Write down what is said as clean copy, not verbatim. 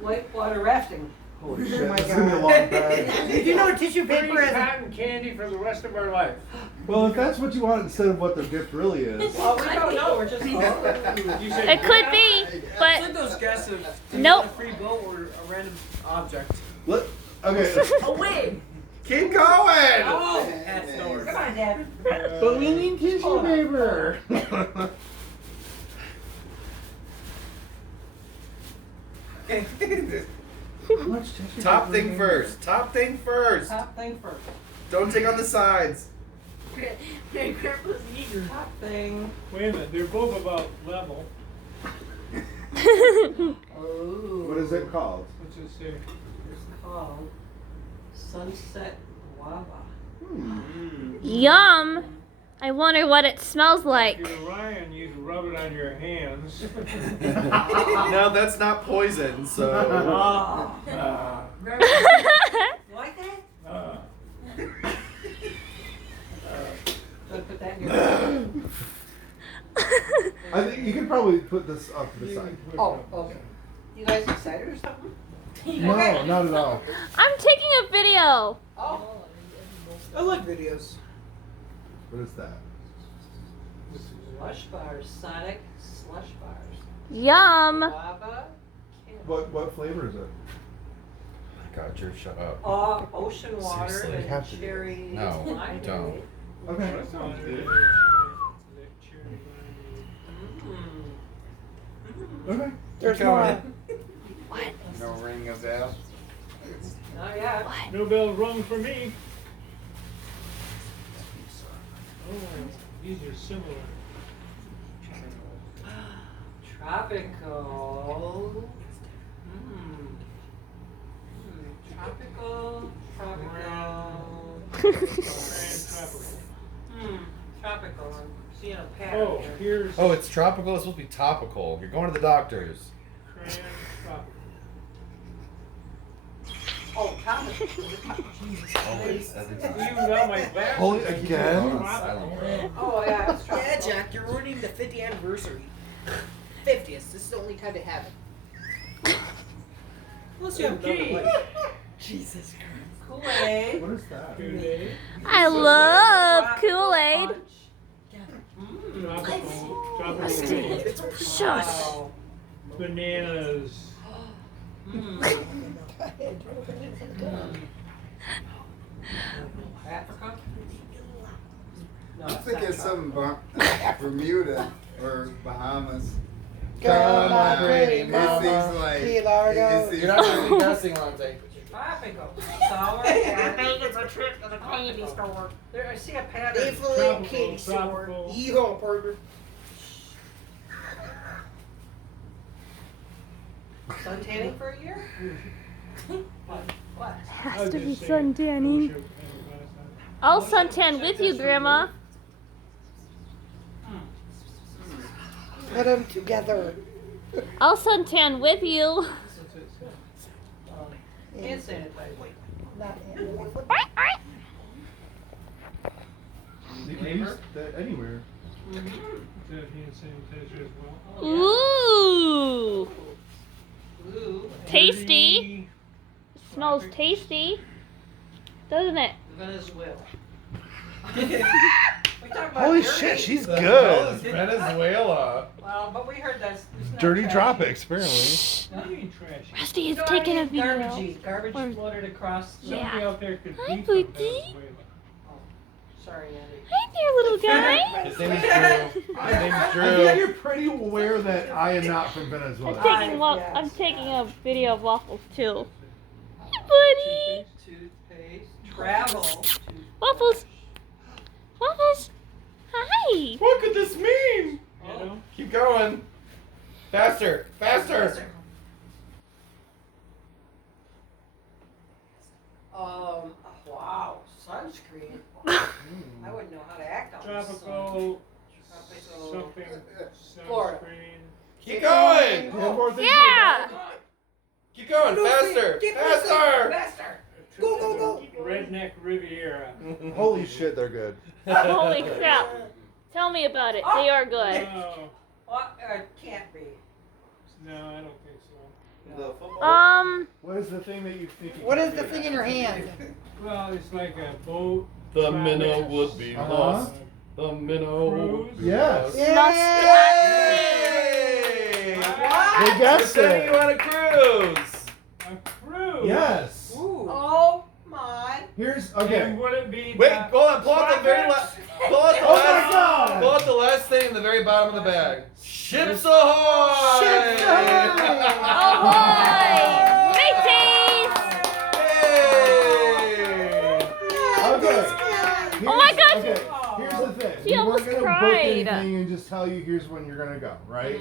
whitewater rafting. Holy shit, this is going to be a long bag. Did you know tissue paper Free is cotton candy for the rest of our life. Well, if that's what you want instead of what the gift really is. Well, we don't know. We're just. You said It could be, It's but like those guesses. Do you Nope. want a free boat or a random object? Okay. A wig. Keep going! Oh, At stores. come on, Dad. But we need tissue paper. Top thing first. Top thing first. Top thing first. Don't take on the sides. Grandpa's eager. Top thing. Wait a minute, they're both about level. Oh. What is it called? What's it say? It's called Sunset Guava. Yum. I wonder what it smells like. If you're Ryan, you'd rub it on your hands. No, that's not poison, so. Like that? Uh, Gotta put that in your. I think you could probably put this off to the side. Oh, okay. You guys excited or something? No, not at all. I'm taking a video. Oh. I like videos. What is that? Slush bars. Sonic slush bars. Yum. Guava. What flavor is it? God, you're shut up. Ocean water Seriously, you and have to do it. cherry. No, lime. don't. Okay. that sounds good. Okay. there's more. No ring goes out. Not yet. No bell rung for me. Oh, these are similar. Tropical. Tropical. Tropical. I'm seeing a pattern. Oh, here. here's Oh, it's tropical. It's supposed to be topical. You're going to the doctor's. crayon tropical. Oh, tropical. Always, every time. You got my back. Holy again? Oh, yeah, it's tropical. Yeah, Jack, you're ruining the 50th anniversary. 50th. This is the only time to have it. Unless you have another Okay. one. Jesus Christ. Kool-Aid. What is that? Today, I love Kool-Aid. tropical tea. Shush. Wow. Bananas. Africa? No, I it's think not it's tropical. some Bermuda or Bahamas. Come on, pretty It mama. seems like Key Largo. it seems You're not like- really guessing, Lonte. Tropical. Sour. I think it's a trip to the candy store. There, I see a pattern. Definitely a candy store. Tropical. Yeehaw, partner. Sun tanning for a year? What? Has to be suntanning. I'll suntan with you, Grandma. Put them together. I'll suntan with you. Hand sanitizer. Not in. You can use that anywhere. Is that hand sanitizer as well? Ooh. Ooh. Tasty. Smells tasty. Doesn't it? Venezuela. We talk about Holy dirty. shit, she's The hell good. is Venezuela? Well, but we heard that's it's not Dirty trashy. tropics, apparently. What do you mean trashy? Rusty is No, I taking a mean video. Garbage, garbage Or- floated across. Yeah. Somebody out there could Hi, be from Booty. Venezuela. Sorry, Andy. Hi there, little guy. His name is Drew. His name is I think Drew. you're pretty aware that I am not from Venezuela. I'm taking a video of waffles too. Hi, buddy. Toothpaste. Travel. Waffles. Waffles. Hi. What could this mean? You know? Keep going. Faster, faster. Wow. Sunscreen. I wouldn't know how to act on this. Tropical Tropical. something Florida. sunscreen. Keep going. Yeah. Keep going. Faster, faster. Faster. Go, go, go. Redneck Riviera. Holy shit, they're good. Holy crap. Tell me about it. They are good. Oh, What? Can't be. no, I don't think so. The football What is the thing that you think? You What can is the do? thing in your hand? Well, it's like a boat. The minnow would be Uh-huh. lost. The minnow would be Yes. lost. They We're guessed sending it. you on a cruise. A cruise. Yes. Ooh. Oh my. Here's And okay. would it be Wait, the hold on. Pull out the very last. Pull out the Oh my last. God. Pull out the last thing in the very bottom of the bag. Ships ahoy! Ships ahoy! Ahoy! Mateys! Yay! Okay. Oh my gosh. Okay. Here's the thing. She We almost weren't gonna book cried. anything and just tell you here's when you're gonna go, right?